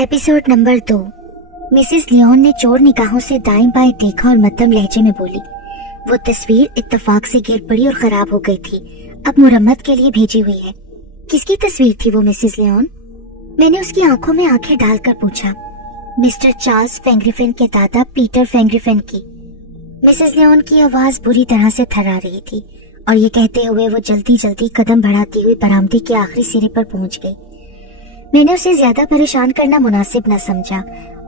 Episode number 2। Mrs Leone ने चोर निगाहों से दाएं बाएं देखा और मध्यम लहजे में बोली, वो तस्वीर इत्तेफाक से गिर पड़ी और खराब हो गई थी, अब मुरम्मत के लिए भेजी हुई है। किसकी तस्वीर थी वो मिसेस लियोन? मैंने उसकी आंखों में आंखें डालकर पूछा। मिस्टर चार्ल्स फेंग्रिफिन के दादा पीटर फेंग्रिफिन की। मिसेस लियोन की आवाज बुरी तरह से थर्रा रही थी और ये कहते हुए वो जल्दी जल्दी कदम बढ़ाती हुई बरामदे के आखिरी सिरे पर पहुंच गई। मैंने उसे ज्यादा परेशान करना मुनासिब न समझा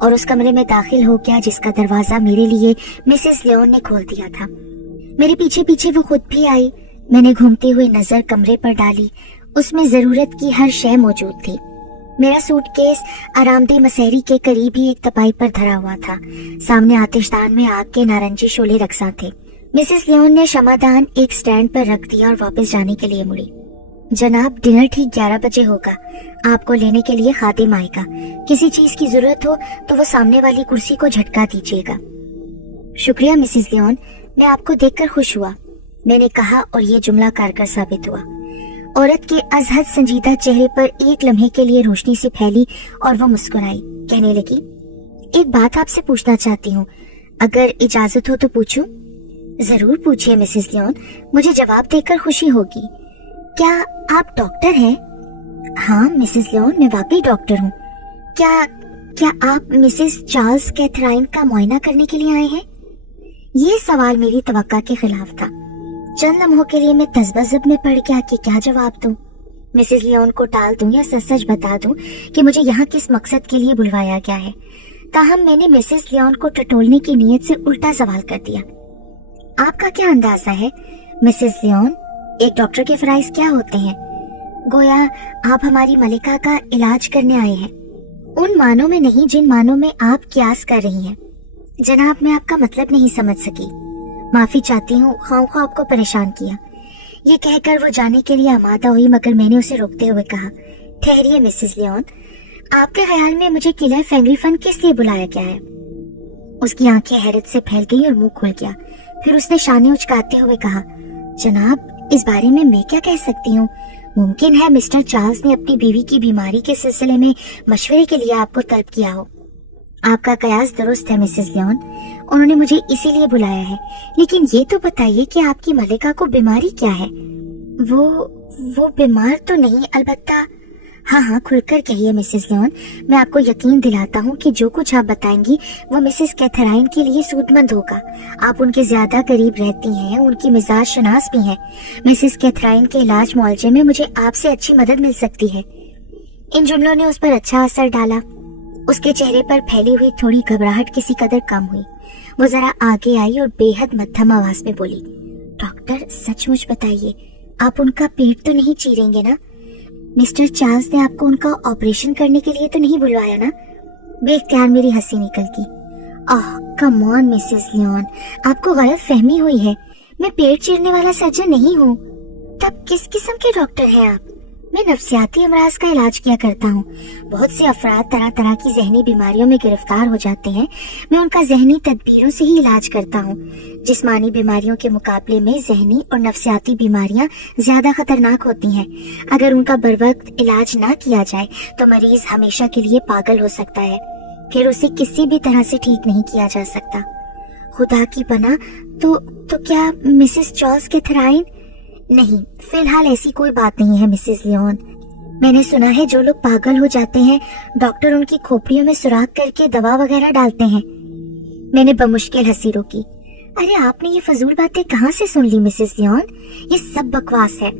और उस कमरे में दाखिल हो गया जिसका दरवाजा मेरे लिए मिसेस लियोन ने खोल दिया था। मेरे पीछे पीछे वो खुद भी आई। मैंने घूमती हुई नजर कमरे पर डाली। उसमें जरूरत की हर शय मौजूद थी। मेरा सूटकेस आरामदेह मसहरी के करीब ही एक तपाई पर धरा हुआ था। सामने आतिशदान में आग के नारंगी शोले रक्सा थे। मिसेस लियोन ने क्षमादान एक स्टैंड पर रख दिया और वापस जाने के लिए मुड़ी। जनाब, डिनर ठीक 11 बजे होगा। आपको लेने के लिए खादिम आएगा। किसी चीज की जरूरत हो तो वो सामने वाली कुर्सी को झटका दीजिएगा। शुक्रिया मिसेस लियोन, मैं आपको देखकर खुश हुआ, मैंने कहा और ये जुमला कारगर साबित हुआ। औरत के अजहद संजीदा चेहरे पर एक लम्हे के लिए रोशनी सी फैली और वो मुस्कुराई। कहने लगी, एक बात आपसे पूछना चाहती हूँ, अगर इजाजत हो तो पूछूं? जरूर पूछिए मिसेस लियोन, मुझे जवाब देकर खुशी होगी। क्या आप डॉक्टर हैं? हाँ मिसेस लियोन, मैं वाकई डॉक्टर हूँ। क्या आप मिसेस चार्ल्स कैथराइन का मुआयना करने के लिए आए हैं? ये सवाल मेरी तवक्का के खिलाफ था। चंद लम्हों के लिए मैं तज़बज़ब में पड़ गया कि क्या जवाब दूं। मिसेस लियोन को टाल दूं या सच सच बता दूं कि मुझे यहाँ किस मकसद के लिए बुलवाया गया है। ताहम मैंने मिसेस लियोन को टटोलने की नीयत से उल्टा सवाल कर दिया। आपका क्या अंदाजा है मिसेस लियोन, एक डॉक्टर के फराइज क्या होते हैं? गोया आप हमारी मलिका का इलाज करने आए हैं, उन मानों में नहीं जिन मानों में आप क्यास कर रही हैं। जनाब, मैं आपका मतलब नहीं समझ सकी, माफी चाहती हूँ, खामख्वाह आपको परेशान किया। ये कहकर वो जाने के लिए आमादा हुई, मगर मैंने उसे रोकते हुए कहा, ठहरिए मिसेस लियोन, आपके ख्याल में मुझे किला फेंग्रिफिन किस लिए बुलाया गया है? उसकी आंखें हैरत से फैल गई और मुंह खुल गया। फिर उसने शाने उचकाते हुए कहा, जनाब, इस बारे में मैं क्या कह सकती हूँ? मुमकिन है मिस्टर चार्ल्स ने अपनी बीवी की बीमारी के सिलसिले में मशवरे के लिए आपको तलब किया हो। आपका कयास दुरुस्त है मिसेस लियोन, उन्होंने मुझे इसीलिए बुलाया है। लेकिन ये तो बताइए कि आपकी मलिका को बीमारी क्या है? वो बीमार तो नहीं, अलबत्ता। हाँ, खुलकर कहिए मिसेस लियोन, मैं आपको यकीन दिलाता हूँ कि जो कुछ आप बताएंगी वो मिसेस कैथराइन के लिए सूदमंद होगा। आप उनके ज्यादा करीब रहती हैं, उनकी मिजाज शनास भी हैं। मिसेस कैथराइन के इलाज मुआवजे में मुझे आपसे अच्छी मदद मिल सकती है। इन जुमलों ने उस पर अच्छा असर डाला। उसके चेहरे पर फैली हुई थोड़ी घबराहट किसी कदर कम हुई। वो जरा आगे आई और बेहद मध्यम आवाज में बोली, डॉक्टर, सचमुच बताइए, आप उनका पेट तो नहीं चीरेंगे ना? मिस्टर चार्ल्स ने आपको उनका ऑपरेशन करने के लिए तो नहीं बुलवाया ना? बेख्तियार मेरी हंसी निकल गई। आह, कम ऑन मिसेस लियोन, आपको गलत फहमी हुई है। मैं पेट चीरने वाला सर्जन नहीं हूँ। तब किस किस्म के डॉक्टर हैं आप? मैं नफ्सियाती अमराज का इलाज किया करता हूँ। बहुत से अफराद तरह तरह की जहनी बीमारियों में गिरफ्तार हो जाते हैं, मैं उनका जहनी तदबीरों से ही इलाज करता हूँ। जिस्मानी बीमारियों के मुकाबले में जहनी और नफ्सियाती बीमारियां ज्यादा खतरनाक होती हैं। अगर उनका बरवक्त इलाज ना किया जाए तो मरीज हमेशा के लिए पागल हो सकता है, फिर उसे किसी भी तरह से ठीक नहीं किया जा सकता। खुदा की पनाह, तो क्या मिसेस चार्ल्स कैथराइन? नहीं, फिलहाल ऐसी कोई बात नहीं है मिसेस लियोन। मैंने सुना है जो लोग पागल हो जाते हैं, डॉक्टर उनकी खोपड़ियों में सुराख करके दवा वगैरह डालते हैं। मैंने बमुश्किल हंसी रोकी। अरे, आपने ये फजूल बातें कहाँ से सुन ली मिसेस लियोन? ये सब बकवास है।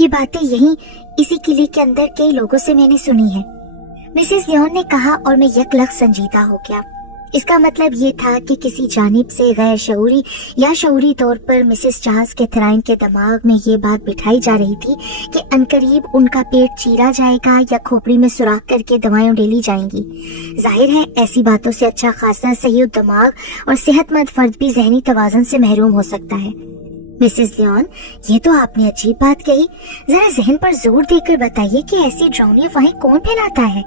ये बातें यहीं इसी किले के अंदर कई लोगों से मैंने सुनी है, मिसेस लियोन ने कहा और मैं यकलख संजीदा हो गया। इसका मतलब ये था कि किसी जानिब से गैर शऊरी या शऊरी तौर पर मिसेस चार्ल्स कैथराइन के दिमाग में ये बात बिठाई जा रही थी कि अनकरीब उनका पेट चीरा जाएगा या खोपड़ी में सुराख करके दवाएं डेली जाएंगी। जाहिर है ऐसी बातों से अच्छा खासा सही दिमाग और सेहतमंद फर्द भी जहनी तवाज़ुन से महरूम हो सकता है। मिसेस लियोन, ये तो आपने अजीब बात कही। जरा जहन पर जोर देकर बताइए कि ऐसी ड्राउनी अफवाहें कौन फैलाता है?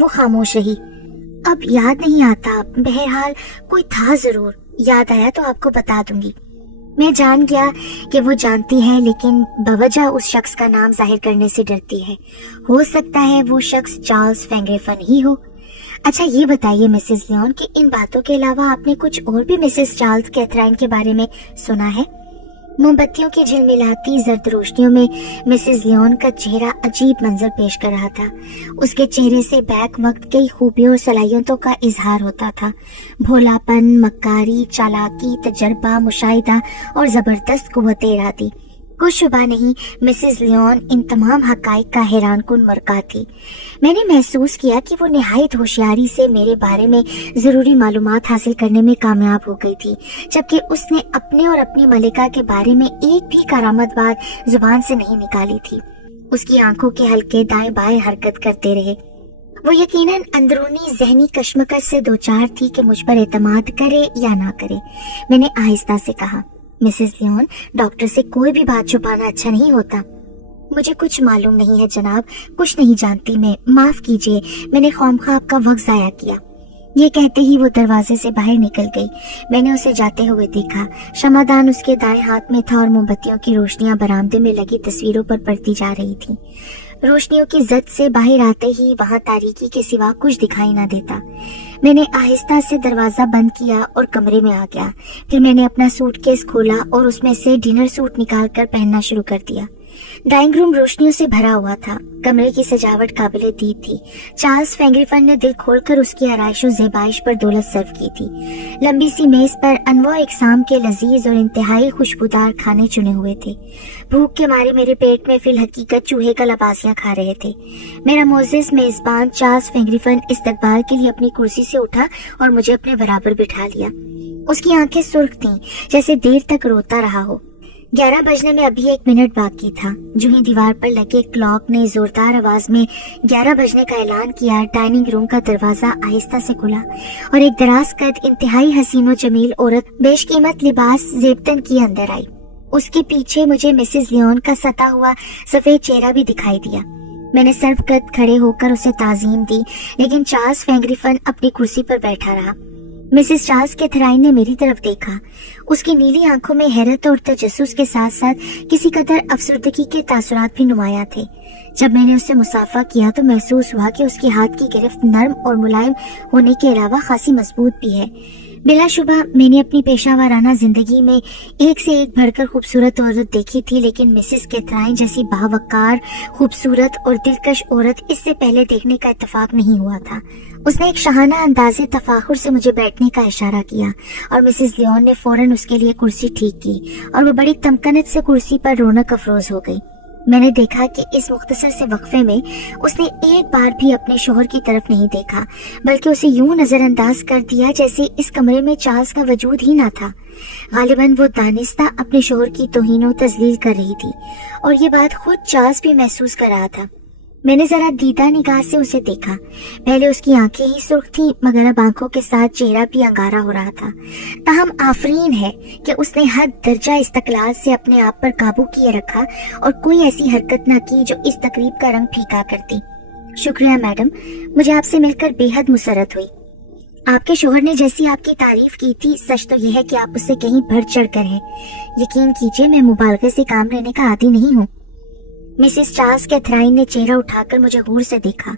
वो खामोश रही। अब याद नहीं आता, बहरहाल कोई था जरूर, याद आया तो आपको बता दूंगी। मैं जान गया कि वो जानती है, लेकिन बवजह उस शख्स का नाम जाहिर करने से डरती है। हो सकता है वो शख्स चार्ल्स फेंगरेफन ही हो। अच्छा ये बताइए मिसेस लियोन कि इन बातों के अलावा आपने कुछ और भी मिसेस चार्ल्स कैथराइन के बारे में सुना है? मोमबत्तियों की झिलमिलाती जर्द रोशनियों में मिसेस लियोन का चेहरा अजीब मंजर पेश कर रहा था। उसके चेहरे से बैक वक्त कई खूबियों और सलाहियतों का इजहार होता था। भोलापन, मक्कारी, चालाकी, तजर्बा, मुशाहिदा और जबरदस्त कुव्वत इरादी। कुछ शुबा नहीं, मिसेस लियोन इन तमाम हकाइक का हैरान कुन मरका थी। मैंने महसूस किया कि वो निहायत होशियारी से मेरे बारे में जरूरी मालूमात हासिल करने में कामयाब हो गई थी, जबकि उसने अपने और अपनी मलिका के बारे में एक भी करामत बात जुबान से नहीं निकाली थी। उसकी आंखों के हल्के दाएं बाएं हरकत करते रहे। वो यकीनन अंदरूनी जहनी कश्मकश से दो चार थी कि मुझ पर एतमाद करे या ना करे। मैंने आहिस्ता से कहा, मिसेस लियोन, डॉक्टर से कोई भी बात छुपाना अच्छा नहीं होता। मुझे कुछ मालूम नहीं है जनाब, कुछ नहीं जानती मैं, माफ कीजिए, मैंने ख्वामखा आपका वक्त जाया किया। ये कहते ही वो दरवाजे से बाहर निकल गई। मैंने उसे जाते हुए देखा। शमादान उसके दाएं हाथ में था और मोमबत्तियों की रोशनियां बरामदे में लगी तस्वीरों पर पड़ती जा रही थी। रोशनियों की जद से बाहर आते ही वहां तारीकी के सिवा कुछ दिखाई न देता। मैंने आहिस्ता से दरवाजा बंद किया और कमरे में आ गया। फिर मैंने अपना सूटकेस खोला और उसमें से डिनर सूट निकालकर पहनना शुरू कर दिया। डाइनिंग रूम रोशनियों से भरा हुआ था। कमरे की सजावट काबिले दीद थी। चार्ल्स फेंगरेफन ने दिल खोलकर उसकी आराइश और ज़ेबाइश पर दौलत सर्व की थी। लंबी सी मेज पर अनवा इकसाम के लजीज और इंतहाई खुशबूदार खाने चुने हुए थे। भूख के मारे मेरे पेट में फिल हकीकत चूहे का लबासियां खा रहे थे। मेरा मोअज़्ज़िज़ मेजबान चार्ल्स फेंगरेफन इस्तकबाल के लिए अपनी कुर्सी से उठा और मुझे अपने बराबर बिठा लिया। उसकी आंखें सुर्ख थीं, जैसे देर तक रोता रहा हो। 11 बजने में अभी 1 मिनट बाकी था। जो ही दीवार पर लगे क्लॉक ने जोरदार आवाज में 11 बजने का ऐलान किया, डाइनिंग रूम का दरवाजा आहिस्ता से खुला और एक दराज कद इंतहाई हसीन और जमील औरत बेशकीमत लिबास जेबतन की अंदर आई। उसके पीछे मुझे मिसेस लियोन का सता हुआ सफेद चेहरा भी दिखाई दिया। मैंने सर्वकद खड़े होकर उसे ताजीम दी, लेकिन चार्ल्स फेंगरेफन अपनी कुर्सी पर बैठा रहा। मिसेस चार्ल्स कैथराइन ने मेरी तरफ देखा। उसकी नीली आंखों में हैरत और तजस्सुस के साथ साथ किसी कदर अफसरदगी के तासुरात भी नुमाया थे। जब मैंने उससे मुसाफा किया तो महसूस हुआ कि उसके हाथ की गिरफ्त नर्म और मुलायम होने के अलावा खासी मजबूत भी है। बिलाशुबा मैंने अपनी पेशावराना जिंदगी में एक से एक बढ़कर खूबसूरत औरत देखी थी, लेकिन मिसेस कैथराइन जैसी बावकार, खूबसूरत और दिलकश औरत इससे पहले देखने का इत्तेफाक नहीं हुआ था। उसने एक शाहाना अंदाज़े तफाखुर से मुझे बैठने का इशारा किया और मिसेस लियोन ने फौरन उसके लिए कुर्सी ठीक की और वो बड़ी तमकनत से कुर्सी पर रौनक अफरोज हो गई। मैंने देखा कि इस मुख्तसर से वक्फे में उसने एक बार भी अपने शोहर की तरफ नहीं देखा, बल्कि उसे यूं नजरअंदाज कर दिया जैसे इस कमरे में चार्ल्स का वजूद ही ना था। गालिबन वो दानिस्ता अपने शोहर की तौहीन और तजलील कर रही थी और ये बात खुद चार्ल्स भी महसूस कर रहा था। मैंने जरा दीदा निगाह से उसे देखा। पहले उसकी आंखें ही सुर्ख थीं, मगर अब आंखों के साथ चेहरा भी अंगारा हो रहा था। ताहम आफरीन है कि उसने हद दर्जा इस्तकलाल से अपने आप पर काबू किए रखा और कोई ऐसी हरकत न की जो इस तकरीब का रंग फीका करती। शुक्रिया मैडम, मुझे आपसे मिलकर बेहद मुसरत हुई। आपके शोहर ने जैसी आपकी तारीफ की थी, सच तो यह है कि आप उससे कहीं बढ़ चढ़ कर हैं। यकीन कीजिए, मैं मुबालगे से काम लेने का आदी नहीं हूँ। मिसेस चार्ल्स कैथराइन ने चेहरा उठाकर मुझे गौर से देखा।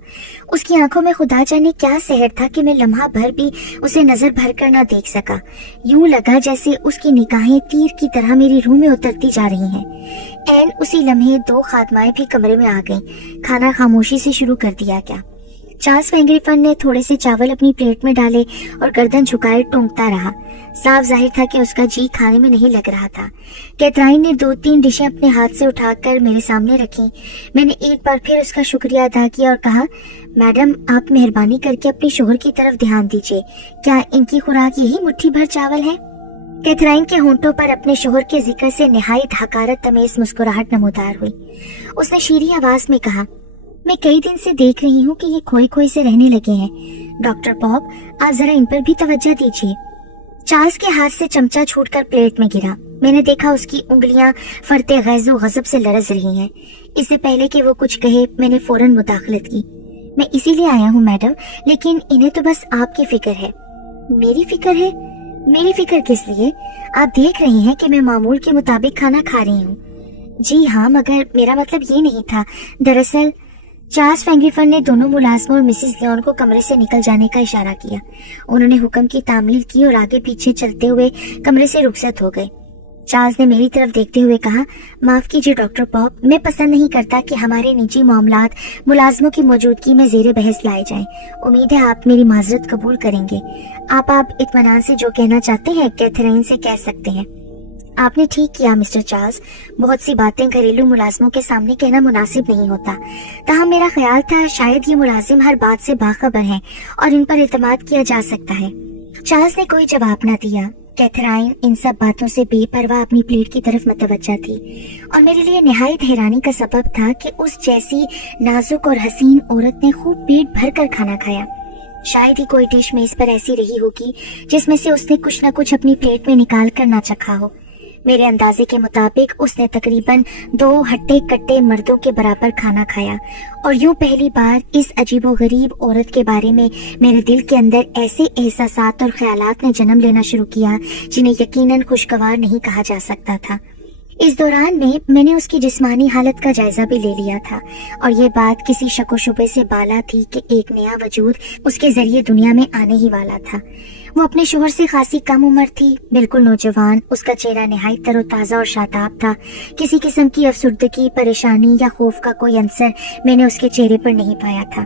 उसकी आंखों में खुदा जाने क्या सहर था कि मैं लम्हा भर भी उसे नजर भर कर न देख सका। यूं लगा जैसे उसकी निगाहें तीर की तरह मेरी रूह में उतरती जा रही हैं। ऐन उसी लम्हे 2 खादमाएं भी कमरे में आ गईं। खाना खामोशी से शुरू कर दिया गया। चार्ल्स फेंगरेफन ने थोड़े से चावल अपनी प्लेट में डाले और गर्दन झुकाए टोंकता रहा। साफ जाहिर था कि उसका जी खाने में नहीं लग रहा था। कैथराइन ने 2-3 डिशें अपने हाथ से उठाकर मेरे सामने रखी। मैंने एक बार फिर उसका शुक्रिया अदा किया और कहा, मैडम आप मेहरबानी करके अपने शोहर की तरफ ध्यान दीजिए। क्या इनकी खुराक यही मुट्ठी भर चावल है? कैथराइन के होंठों पर अपने शोहर के जिक्र से निहायत हकारत तमेज मुस्कुराहट नमूदार हुई। उसने शीरी आवाज में कहा, मैं कई दिन से देख रही हूँ कि ये खोए खोए से रहने लगे हैं। डॉक्टर पॉप, आप जरा इन पर भी तवज्जो दीजिए। चार्ल्स के हाथ से चमचा छूटकर प्लेट में गिरा। मैंने देखा उसकी उंगलियां फरते गैज़ो गज़ब से लरज़ रही हैं। इससे पहले कि वो कुछ कहे, मैंने फौरन मुदाखलत की। मैं इसीलिए आया हूँ मैडम, लेकिन इन्हें तो बस आपकी फिक्र है। मेरी फिक्र है? मेरी फिक्र किस लिए? आप देख रही हैं कि मैं मामूल के मुताबिक खाना खा रही हूँ। जी हाँ, मगर मेरा मतलब ये नहीं था। दरअसल चार्ल्स फेंगिफर ने दोनों मुलाजमों और मिसेस लियोन को कमरे से निकल जाने का इशारा किया। उन्होंने हुक्म की तामील की और आगे पीछे चलते हुए कमरे से रुखसत हो गए। चार्ल्स ने मेरी तरफ देखते हुए कहा, माफ कीजिए डॉक्टर पॉप, मैं पसंद नहीं करता कि हमारे निजी मामलात मुलाजमों की मौजूदगी में ज़ेरे बहस लाए जाएं। उम्मीद है आप मेरी माजरत कबूल करेंगे। आप इत्मीनान से जो कहना चाहते हैं कैथरीन से कह सकते हैं। आपने ठीक किया मिस्टर चार्ल्स, बहुत सी बातें घरेलू मुलाजमों के सामने कहना मुनासिब नहीं होता। ताहम मेरा ख्याल था शायद ये मुलाजिम हर बात से बाखबर हैं और इन पर एतमाद किया जा सकता है। चार्ल्स ने कोई जवाब न दिया। कैथरीन इन सब बातों से बेपरवाह अपनी प्लेट की तरफ मतवज्जा थी और मेरे लिए निहायत हैरानी का सबब था कि उस जैसी नाजुक और हसीन औरत ने खूब पेट भर कर खाना खाया। शायद ही कोई डिश मेज पर ऐसी रही होगी जिसमें से उसने कुछ न कुछ अपनी प्लेट में निकाल कर ना चखा हो। मेरे अंदाजे के मुताबिक उसने तकरीबन 2 हट्टे कट्टे मर्दों के बराबर खाना खाया और यूं पहली बार इस अजीबोगरीब औरत के बारे में मेरे दिल के अंदर ऐसे एहसासात और ख्यालात ने जन्म लेना शुरू किया जिन्हें यकीनन खुशगवार नहीं कहा जा सकता था। इस दौरान में मैंने उसकी जिस्मानी हालत का जायजा भी ले लिया था और ये बात किसी शक व शुबे से बाला थी कि एक नया वजूद उसके जरिए दुनिया में आने ही वाला था। वो अपने शोहर से खासी कम उम्र थी, बिल्कुल नौजवान। उसका चेहरा निहायत तरोताजा और शादाब था। किसी किस्म की अफसुर्दगी, परेशानी या खौफ का कोई अंसर मैंने उसके चेहरे पर नहीं पाया था।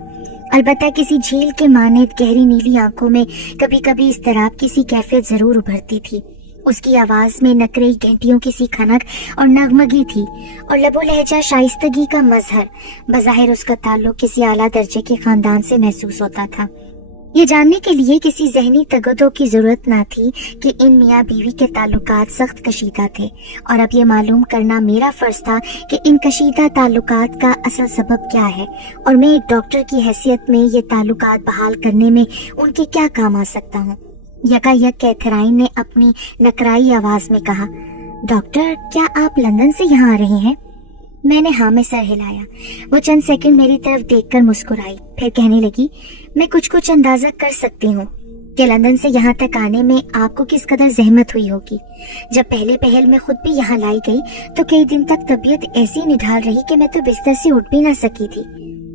अलबत्ता किसी झील के मानद गहरी नीली आंखों में कभी कभी इस्तराब की सी कैफियत जरूर उभरती थी। उसकी आवाज में नकरई घंटियों की सी खनक और नगमगी थी और लबो लहजा शाइस्तगी का मजहर। बज़ाहिर उसका ताल्लुक किसी आला दर्जे के खानदान से महसूस होता था। ये जानने के लिए किसी जहनी तगदो की जरूरत ना थी कि इन मियाँ बीवी के ताल्लुकात सख्त कशीदा थे और अब ये मालूम करना मेरा फर्ज था कि इन कशीदा ताल्लुकात का असल सबब क्या है और मैं एक डॉक्टर की हैसियत में ये ताल्लुकात बहाल करने में उनके क्या काम आ सकता हूँ। यकायक कैथरीन ने अपनी नकराई आवाज में कहा, डॉक्टर क्या आप लंदन से यहाँ आ रहे हैं? मैंने हाँ में सर हिलाया। वो चंद सेकंड मेरी तरफ देखकर मुस्कुराई, फिर कहने लगी, मैं कुछ अंदाजा कर सकती हूँ कि लंदन से यहाँ तक आने में आपको किस कदर जहमत हुई होगी। जब पहले पहल मैं खुद भी यहाँ लाई गई तो कई दिन तक तबीयत ऐसी निढाल रही कि मैं तो बिस्तर से उठ भी ना सकी थी।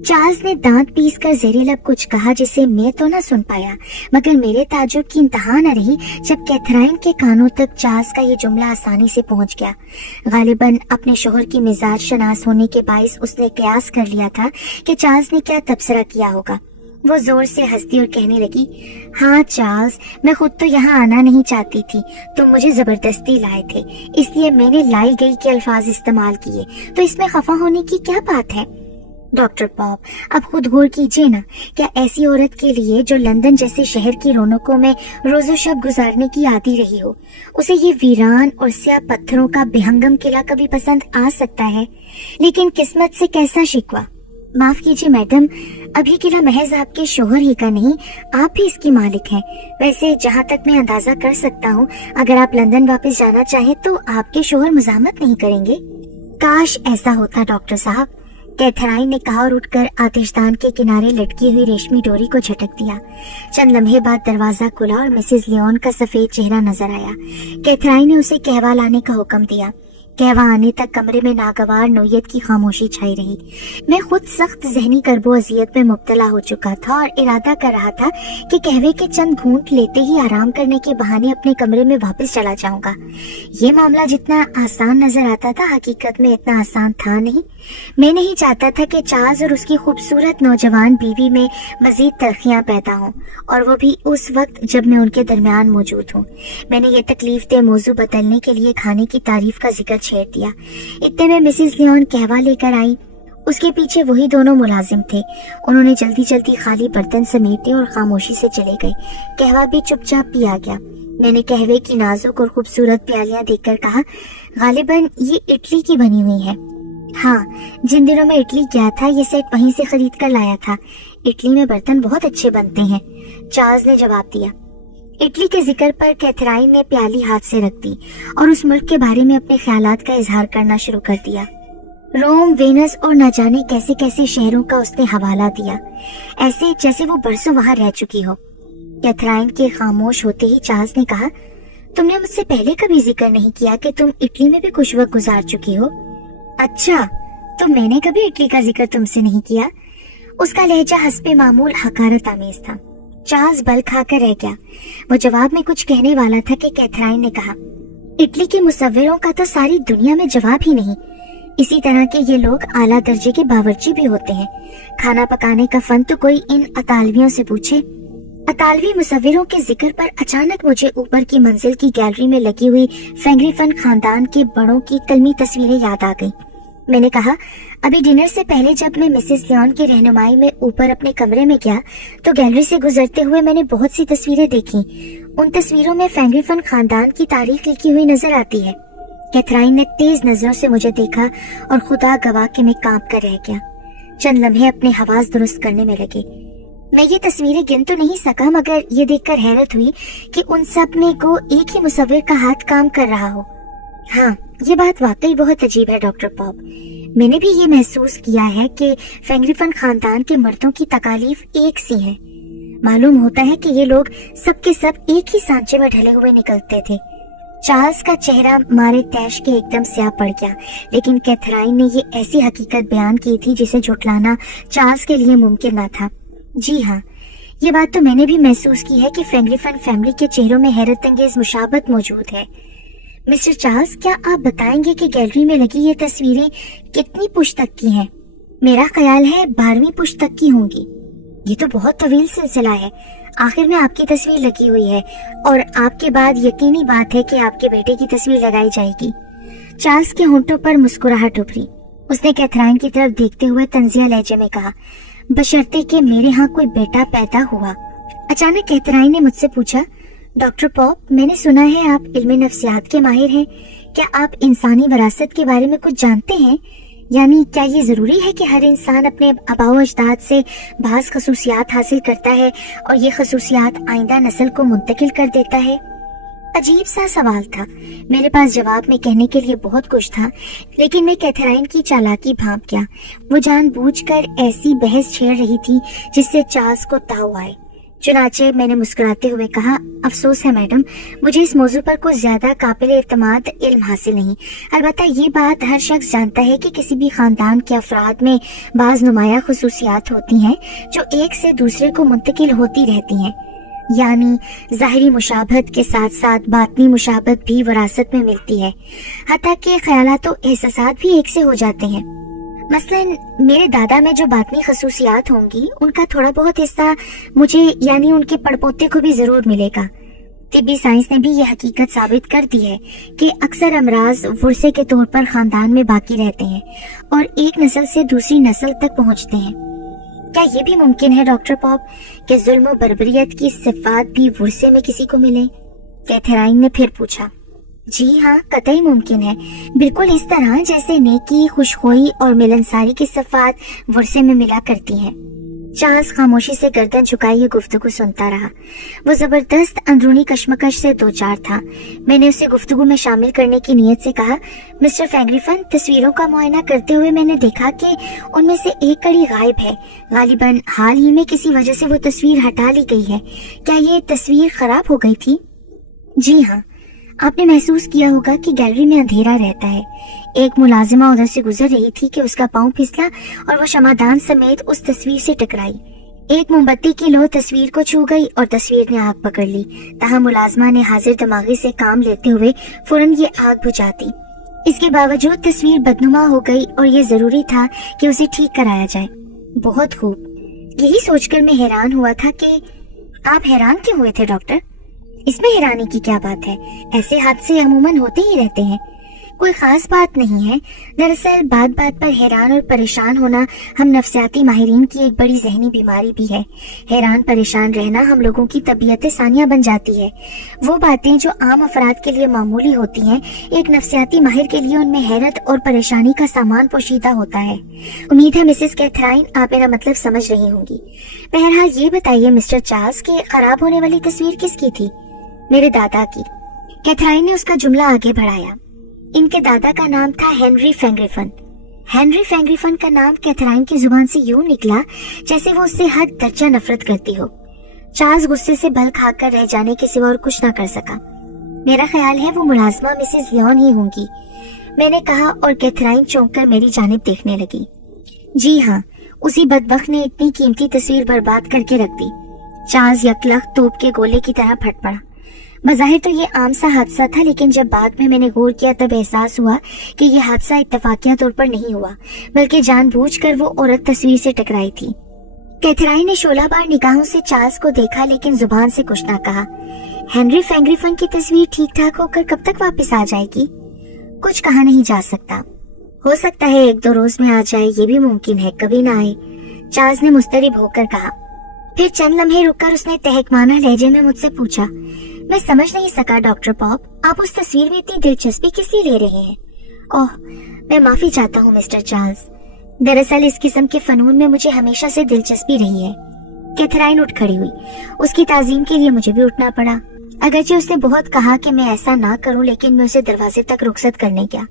चार्ल्स ने दांत पीस कर ज़ेरे लब कुछ कहा जिसे मैं तो ना सुन पाया, मगर मेरे ताजुब की इंतहा न रही जब कैथरीन के कानों तक चार्ल्स का ये जुमला आसानी से पहुंच गया। गालिबन अपने शोहर की मिजाज शनास होने के बाइस उसने कयास कर लिया था कि चार्ल्स ने क्या तबसरा किया होगा। वो जोर से हंसती और कहने लगी, हाँ चार्ल्स, मैं खुद तो यहाँ आना नहीं चाहती थी, तुम मुझे जबरदस्ती लाए थे, इसलिए मैंने लाई गई के अल्फाज इस्तेमाल किए, तो इसमें खफा होने की क्या बात है? डॉक्टर पॉप, अब खुद गौर कीजिए ना, क्या ऐसी औरत के लिए जो लंदन जैसे शहर की रौनकों में रोजो शब गुजारने की आदी रही हो, उसे ये वीरान और स्याह पत्थरों का बेहंगम किला कभी पसंद आ सकता है? लेकिन किस्मत से कैसा शिकवा। माफ कीजिए मैडम, अभी किला महज आपके शोहर ही का नहीं, आप भी इसकी मालिक हैं। वैसे जहाँ तक मैं अंदाजा कर सकता हूँ, अगर आप लंदन वापस जाना चाहें तो आपके शोहर मजामत नहीं करेंगे। काश ऐसा होता डॉक्टर साहब, कैथरीन ने कहा और उठकर आतिशदान के किनारे लटकी हुई रेशमी डोरी को झटक दिया। चंद लम्हे बाद दरवाजा खुला और मिसेस लियोन का सफेद चेहरा नजर आया। कैथरीन ने उसे कहवा लाने का हुक्म दिया। कहवा आने तक कमरे में नागवार नोयत की खामोशी छाई रही। मैं खुद सख्त जहनी करबो अजियत में मुब्तला हो चुका था और इरादा कर रहा था कि कहवे के चंद घूंट लेते ही आराम करने के बहाने अपने कमरे में वापस चला जाऊंगा। ये मामला जितना आसान नजर आता था, हकीकत में इतना आसान था नहीं। मैं नहीं चाहता था कि चार्ल्स और उसकी खूबसूरत नौजवान बीवी में मजीद तलखियां पैदा हों, और वो भी उस वक्त जब मैं उनके दरमियान मौजूद हूँ। मैंने ये तकलीफ दे मौजू बदलने के लिए खाने की तारीफ का जिक्र छेड़ दिया। इतने में मिसेस लियोन कहवा लेकर आई। उसके पीछे वही दोनों मुलाजिम थे। उन्होंने जल्दी जल्दी खाली बर्तन समेटे और खामोशी से चले गए। कहवा भी चुपचाप पिया गया। मैंने कहवे की नाजुक और खूबसूरत प्यालियां देखकर कहा, गालिबन ये इटली की बनी हुई है। हाँ, जिन दिनों में इटली गया था ये सेट वहीं से खरीद कर लाया था। इटली में बर्तन बहुत अच्छे बनते हैं, चार्ल्स ने जवाब दिया। इटली के जिक्र पर कैथरीन ने प्याली हाथ से रख दी और उस मुल्क के बारे में अपने ख्यालात का इजहार करना शुरू कर दिया। रोम, वेनस और न जाने कैसे कैसे शहरों का उसने हवाला दिया, ऐसे जैसे वो बरसों वहां रह चुकी हो। कैथरीन के खामोश होते ही चार्ल्स ने कहा, तुमने मुझसे पहले कभी जिक्र नहीं किया कि तुम इटली में भी कुछ वक्त गुजार चुकी हो। अच्छा, तो मैंने कभी इटली का जिक्र तुमसे नहीं किया। उसका लहजा हस्बे मामूल हकारत आमेज था। चार्ल्स बल खाकर रह गया। वो जवाब में कुछ कहने वाला था कि कैथराइन ने कहा, इटली के मुसव्विरों का तो सारी दुनिया में जवाब ही नहीं। इसी तरह के ये लोग आला दर्जे के बावर्ची भी होते हैं। खाना पकाने का फन तो कोई इन अतालवियों से पूछे। अतालवी मुसव्विरों के जिक्र पर अचानक मुझे ऊपर की मंजिल की गैलरी में लगी हुई फेंग्रीफन खानदान के बड़ों की कलमी तस्वीरें याद आ गईं। मैंने कहा, अभी डिनर से पहले जब मैं मिसेस लियोन की रहनुमाई में ऊपर अपने कमरे में गया तो गैलरी से गुजरते हुए मैंने बहुत सी तस्वीरें देखी। उन तस्वीरों में फेंग्रीफन खानदान की तारीख लिखी हुई नजर आती है। कैथराइन ने तेज नजरों से मुझे देखा और खुदा गवाह के मैं कांप कर रह गया। चंद लम्हे अपने हवास दुरुस्त करने में लगे। मैं ये तस्वीरें गिन तो नहीं सका, मगर ये देखकर हैरत हुई कि उन सब में को एक ही मुसव्विर का हाथ काम कर रहा हो। हाँ, ये बात वाकई बहुत अजीब है डॉक्टर पॉप। मैंने भी ये महसूस किया है कि फेंग्रीफन खानदान के मर्दों की तकालीफ एक सी है। मालूम होता है कि ये लोग सबके सब एक ही सांचे में ढले हुए निकलते थे। चार्ल्स का चेहरा मारे तैश के एकदम स्याह पड़ गया, लेकिन कैथराइन ने ये ऐसी हकीकत बयान की थी जिसे झुटलाना चार्ल्स के लिए मुमकिन न था। जी हाँ, ये बात तो मैंने भी महसूस की है कि फेंग्रीफन फैमिली के चेहरों में हैरत अंगेज मुशाबत मौजूद है। मिस्टर चार्ल्स, क्या आप बताएंगे कि गैलरी में लगी ये तस्वीरें कितनी पुश्त तक की हैं? मेरा ख्याल है 12वीं पुश्त तक की होंगी। ये तो बहुत तवील सिलसिला है। आखिर में आपकी तस्वीर लगी हुई है और आपके बाद यकीनी बात है कि आपके बेटे की तस्वीर लगाई जाएगी। चार्ल्स के होंठों पर मुस्कुराहट उभरी। उसने कैथराइन की तरफ देखते हुए तंजिया लहजे में कहा, बशर्ते कि मेरे यहाँ कोई बेटा पैदा हुआ। अचानक कैथराइन ने मुझसे पूछा, डॉक्टर पॉप, मैंने सुना है आप इल्मे नफ्सियात के माहिर हैं। क्या आप इंसानी विरासत के बारे में कुछ जानते हैं? यानी क्या ये जरूरी है कि हर इंसान अपने आबाओ अजदाद से बाज़ खसूसियात हासिल करता है और ये खसूसियात आइंदा नस्ल को मुंतकिल कर देता है? अजीब सा सवाल था। मेरे पास जवाब में कहने के लिए बहुत कुछ था, लेकिन मैं कैथराइन की चालाकी भांप गया। वो जानबूझकर ऐसी बहस छेड़ रही थी जिससे चार्ल्स को ताव आए। चुनाचे मैंने मुस्कुराते हुए कहा, अफसोस है मैडम, मुझे इस मौजू पर कुछ ज्यादा काबिल एतमाद इल्म हासिल नहीं। अलबत्ता ये बात हर शख्स जानता है कि किसी भी खानदान के अफराद में बाज नुमाया खुसूसियात होती हैं जो एक से दूसरे को मुंतकिल होती रहती हैं। यानी ज़ाहिरी मुशाबहत के साथ साथ बातनी मुशाबहत भी विरासत में मिलती है। हत्ता के ख्यालात तो एहसासात भी एक से हो जाते हैं। मसलन मेरे दादा में जो बातनी खसूसियात होंगी उनका थोड़ा बहुत हिस्सा मुझे यानी उनके पड़पोते को भी जरूर मिलेगा। तिब्बी साइंस ने भी यह हकीकत साबित कर दी है कि अक्सर अमराज वुरसे के तौर पर खानदान में बाकी रहते हैं और एक नस्ल से दूसरी नस्ल तक पहुंचते हैं। क्या ये भी मुमकिन है डॉक्टर पॉप कि जुल्म और बर्बरियत की सिफात भी वुरसे में किसी को मिले? कैथराइन ने फिर पूछा। जी हाँ, कतई मुमकिन है। बिल्कुल इस तरह जैसे नेकी, खुशखोई और मिलनसारी की सिफात वुरसे में मिला करती हैं। चार्ल्स खामोशी से गर्दन झुकाए ये गुफ्तगू सुनता रहा। वो जबरदस्त अंदरूनी कश्मकश से दो चार था। मैंने उसे गुफ्तगू में शामिल करने की नीयत से कहा, मिस्टर फेंग्रीफन, तस्वीरों का मुआयना करते हुए मैंने देखा कि उनमें से एक कड़ी गायब है। गालिबन हाल ही में किसी वजह से वो तस्वीर हटा ली गई है। क्या ये तस्वीर खराब हो गई थी? जी हाँ, आपने महसूस किया होगा कि गैलरी में अंधेरा रहता है। एक मुलाजिमा उधर से गुजर रही थी कि उसका पांव फिसला और वो शमादान समेत उस तस्वीर से टकराई। एक मोमबत्ती की लो तस्वीर को छू गई और तस्वीर ने आग पकड़ ली। तहा मुलाजिमा ने हाजिर दिमागी से काम लेते हुए फौरन ये आग बुझा दी। इसके बावजूद तस्वीर बदनुमा हो गई और ये जरूरी था कि उसे ठीक कराया जाए। बहुत खूब। यही सोचकर मैं हैरान हुआ था कि आप हैरान क्यों हुए थे डॉक्टर? इसमें हैरानी की क्या बात है? ऐसे हादसे अमूमन होते ही रहते हैं, कोई खास बात नहीं है। दरअसल बात बात पर हैरान और परेशान होना हम नफ्सियाती माहिरीन की एक बड़ी जहनी बीमारी भी है। हैरान परेशान रहना हम लोगों की तबीयत सानिया बन जाती है। वो बातें जो आम अफराद के लिए मामूली होती हैं, एक नफ्सियाती माहिर के लिए उनमें हैरत और परेशानी का सामान पोशीदा होता है। उम्मीद है मिसेस कैथराइन आप मेरा मतलब समझ रही होंगी। बहरहाल ये बताइए मिस्टर चार्ल्स के खराब होने वाली तस्वीर किसकी थी? मेरे दादा की। कैथराइन ने उसका जुमला आगे बढ़ाया। इनके दादा का नाम था हेनरी फेंग्रीफन। हेनरी फेंग्रीफन का नाम कैथराइन की जुबान से यूं निकला जैसे वो उससे हद दर्जा नफरत करती हो। चार्ल्स गुस्से से बल खाकर रह जाने के सिवा और कुछ ना कर सका। मेरा ख्याल है वो मुलाजमा मिसेस लियोन ही होंगी, मैंने कहा और कैथराइन चौंक कर मेरी जानिब देखने लगी। जी हाँ, उसी बदबख्त ने इतनी कीमती तस्वीर बर्बाद करके रख दी। चार्ल्स यकलख तोप के गोले की तरह फट पड़ा। बज़ाहिर तो ये आम सा हादसा था, लेकिन जब बाद में मैंने गौर किया तब एहसास हुआ कि ये हादसा इत्तफाकिया तौर पर नहीं हुआ, बल्कि जानबूझकर वो औरत तस्वीर से टकराई थी। कैथराइन ने शोला बार निगाहों से चार्ल्स को देखा, लेकिन जुबान से कुछ ना कहा। हेनरी फेंगरिफन की तस्वीर ठीक ठाक होकर कब तक वापस आ जाएगी? कुछ कहा नहीं जा सकता। हो सकता है 1-2 रोज में आ जाए, ये भी मुमकिन है कभी ना आए, चार्ल्स ने मुस्तरिब होकर कहा। फिर चंद लम्हे रुककर उसने तहकमाना लहजे में मुझसे पूछा, मैं समझ नहीं सका डॉक्टर पॉप, आप उस तस्वीर में इतनी दिलचस्पी किस लिए ले रहे हैं? ओह, मैं माफी चाहता हूँ मिस्टर चार्ल्स, दरअसल इस किस्म के फनून में मुझे हमेशा से दिलचस्पी रही है। कैथराइन उठ खड़ी हुई। उसकी ताजीम के लिए मुझे भी उठना पड़ा। अगरचे उसने बहुत कहा कि मैं ऐसा ना करूं, लेकिन मैं उसे दरवाजे तक रुखसत करने गया।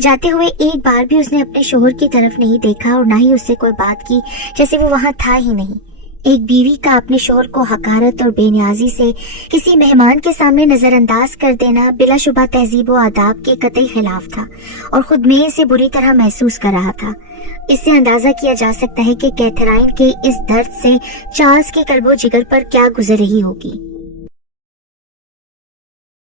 जाते हुए एक बार भी उसने अपने शोहर की तरफ नहीं देखा और ना ही उससे कोई बात की, जैसे वो वहां था ही नहीं। एक बीवी का अपने शोहर को हकारत और बेनियाजी से किसी मेहमान के सामने नजरअंदाज कर देना बिलाशुबा तहजीब व आदाब के कतई खिलाफ था, और खुद में इसे बुरी तरह महसूस कर रहा था। इससे अंदाजा किया जा सकता है कि कैथराइन के इस दर्द से चार्ल्स के कल्बो जिगर पर क्या गुजर रही होगी।